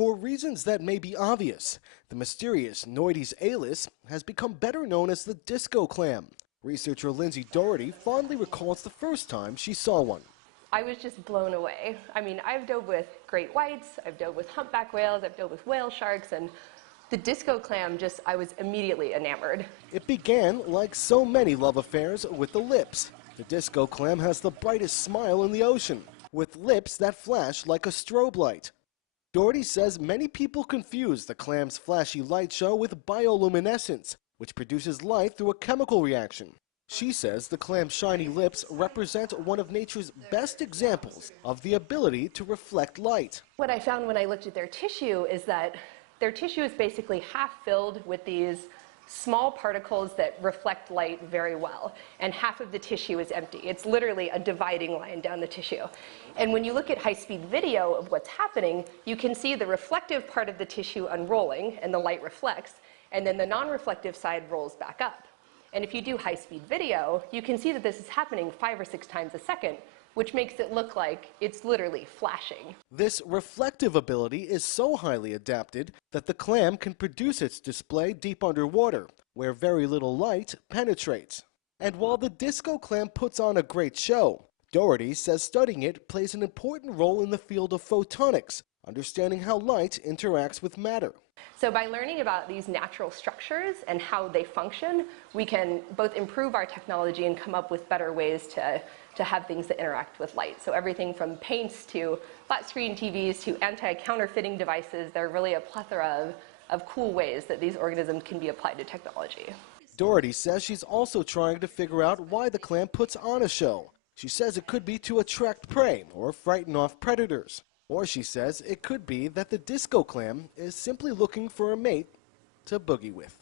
For reasons that may be obvious, the mysterious Noidis alis has become better known as the disco clam. Researcher Lindsay Doherty fondly recalls the first time she saw one. I was just blown away. I mean, I've dove with great whites, I've dove with humpback whales, I've dove with whale sharks, and the disco clam I was immediately enamored. It began, like so many love affairs, with the lips. The disco clam has the brightest smile in the ocean, with lips that flash like a strobe light. Doherty says many people confuse the clam's flashy light show with bioluminescence, which produces light through a chemical reaction. She says the clam's shiny lips represent one of nature's best examples of the ability to reflect light. What I found when I looked at their tissue is that their tissue is basically half filled with these small particles that reflect light very well, and half of the tissue is empty. It's literally a dividing line down the tissue. And when you look at high-speed video of what's happening, you can see the reflective part of the tissue unrolling, and the light reflects, and then the non-reflective side rolls back up. And if you do high-speed video, you can see that this is happening 5 or 6 times a second, which makes it look like it's literally flashing. This reflective ability is so highly adapted that the clam can produce its display deep underwater, where very little light penetrates. And while the disco clam puts on a great show, Doherty says studying it plays an important role in the field of photonics, understanding how light interacts with matter. So by learning about these natural structures and how they function, we can both improve our technology and come up with better ways to have things that interact with light. So everything from paints to flat screen TVs to anti-counterfeiting devices, there are really a plethora of cool ways that these organisms can be applied to technology. Doherty says she's also trying to figure out why the clam puts on a show. She says it could be to attract prey or frighten off predators. Or she says it could be that the disco clam is simply looking for a mate to boogie with.